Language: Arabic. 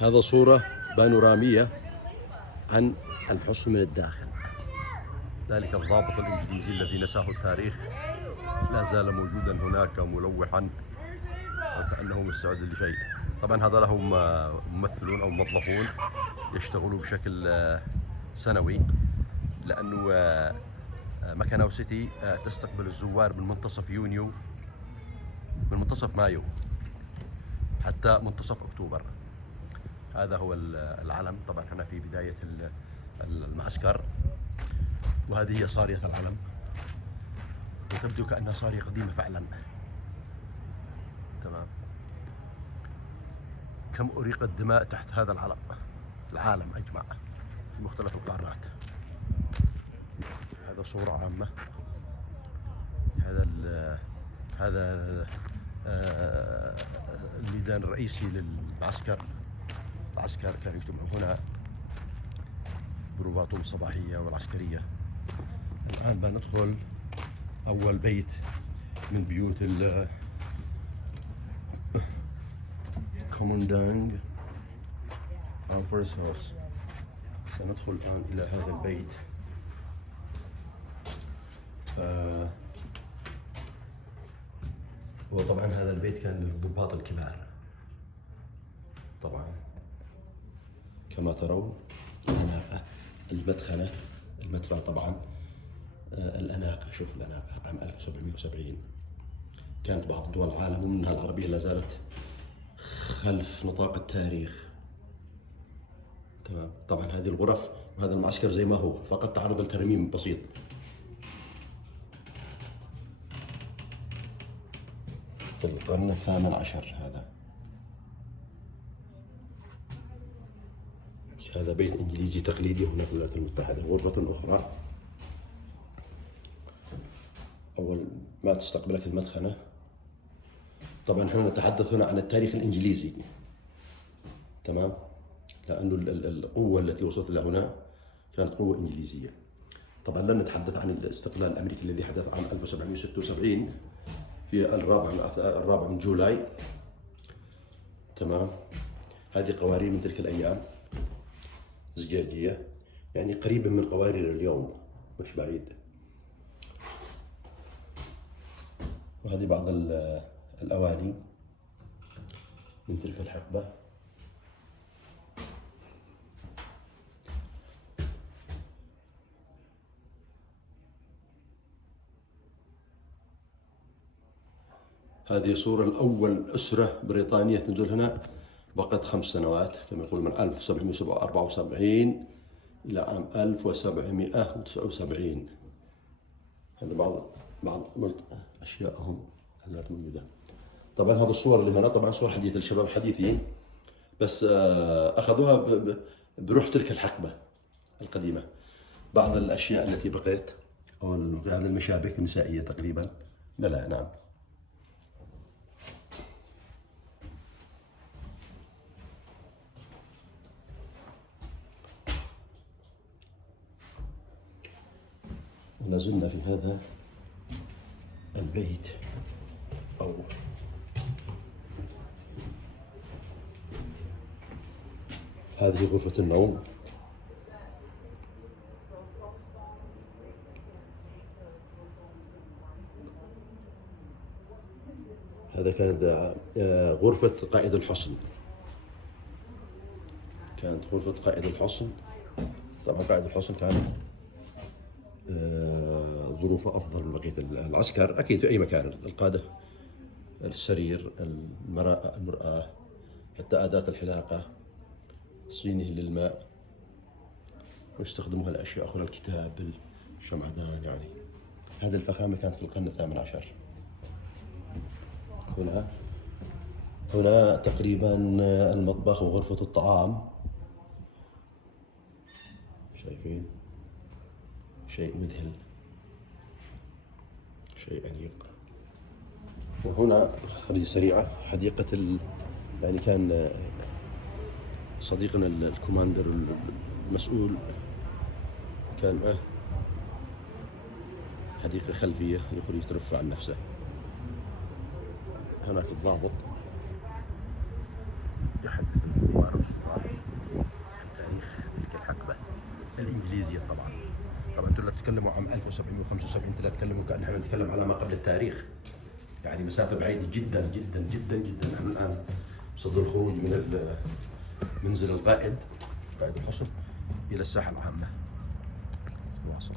هذا صورة بانورامية عن الحصن من الداخل. ذلك الضابط الإنجليزي الذي نساه التاريخ لا زال موجودا هناك ملوحا وكأنه مستعد لشيء. طبعا هذا لهم ممثلون أو موظفون يشتغلوا بشكل سنوي، لأنه ماكاناو سيتي تستقبل الزوار من منتصف يونيو، من منتصف مايو حتى منتصف أكتوبر. هذا هو العلم. طبعا احنا في بداية المعسكر، وهذه هي صارية العلم، وتبدو كأنها صارية قديمة فعلا. تمام. كم أريقت دماء تحت هذا العلم، العالم أجمع في مختلف القارات. هذا صورة عامة. هذا الميدان الرئيسي للمعسكر. العسكر كانوا يجتمعون هنا بروفاتهم الصباحية والعسكرية. الآن بندخل أول بيت من بيوت كوموندانج أو فيرست هاوس. سندخل الآن إلى هذا البيت. وطبعا هذا البيت كان للضباط الكبار. طبعا كما ترون الأناقة، المدخنة، المدفع. طبعا الأناقة، شوف الأناقة عام 1770. كانت بعض دول العالم ومنها العربية لا زالت خلف نطاق التاريخ. تمام. طبعا هذه الغرف وهذا المعسكر زي ما هو، فقط تعرض لترميم بسيط. في القرن الثامن عشر. هذا بيت انجليزي تقليدي هنا في الولايات المتحدة. غرفة اخرى اول ما تستقبلك المدخنة. طبعا احنا نتحدث هنا عن التاريخ الانجليزي. تمام. لانه القوة التي وصلت الى هنا كانت قوة انجليزية. طبعا لن نتحدث عن الاستقلال الامريكي الذي حدث عام 1776 في الرابع من جولاي. تمام. هذه قوارير من تلك الايام، زجاجية، يعني قريبة من قوارير اليوم، مش بعيد. وهذه بعض الأواني من تلك الحقبة. هذه صورة الأول أسرة بريطانية تنزل هنا، بقت 5 سنوات كما يقول، من 1774 إلى عام 1779. هذا بعض أشياءهم زالت موجودة. طبعا هذه الصور اللي هنا طبعا صور حديثة، الشباب حديثين، بس أخذوها بروح تلك الحقبة القديمة. بعض الأشياء التي بقيت، أو هذه المشابك النسائية تقريبا. بلى نعم. ولا زلنا في هذا البيت، أو هذه غرفة النوم. هذا كانت غرفة قائد الحصن. كانت غرفة قائد الحصن. طبعا قائد الحصن كان ظروفه أفضل من بقية العسكر أكيد في أي مكان. القادة، السرير، المرآة، حتى أداة الحلاقة، صينه للماء، ويستخدموها لأشياء أخرى، الكتاب، الشمعدان. يعني هذه الفخامة كانت في القرن الثامن عشر. هنا تقريبا المطبخ وغرفة الطعام. شايفين؟ شيء مذهل، شيء أنيق. وهنا خريطة سريعة، حديقة يعني كان صديقنا الكوماندر المسؤول كان معه حديقة خلفية يخرج يترفع عن نفسه. هناك الضابط يحدث الزوار والسراج. طبعا انتم لا تتكلموا عام 1775، انتم لا تتكلموا كأن احنا نتكلم على ما قبل التاريخ، يعني مسافة بعيدة جدا جدا جدا جدا. نحن الآن بصدد الخروج من منزل قائد الحصن إلى الساحة العامة. واصل.